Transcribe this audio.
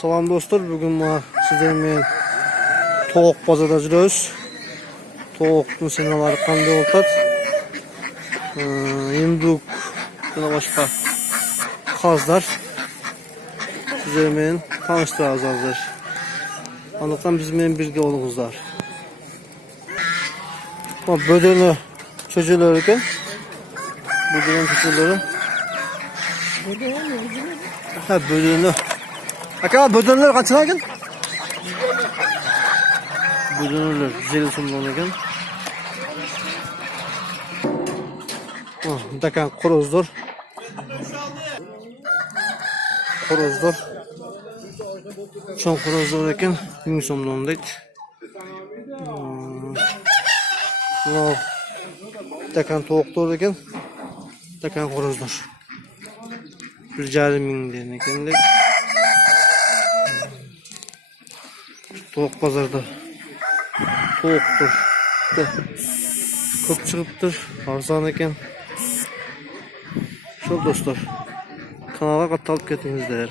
Salam dostlar, bugün sizlerle toğuk bazada жүрөбүз. Toğuktun senelari qanday oltat? Yemduk jana başka kazlar sizlerle tanıştırabız azыр. Anlatan bizimle birge olunguzlar. Bödönü çocuğlar ekan. Bödönü çocuğları. Ha, bödönü. Aka bödönler kaçına ekan? Bödönler 150 so'mdan ekan. Dakan qorozlar. Qorozlar. Çoğun qorozlar ekan 1000 so'mdan deydi. Bunlar dakan tovuqlar ekan. Dakan qorozlar. 1,5 ming ekan deydi. Toğuk pazarda toğuktur. Köp çıkıptır. Arzan ekan. Şol dostlar. Kanala katılıp ketіңіздер.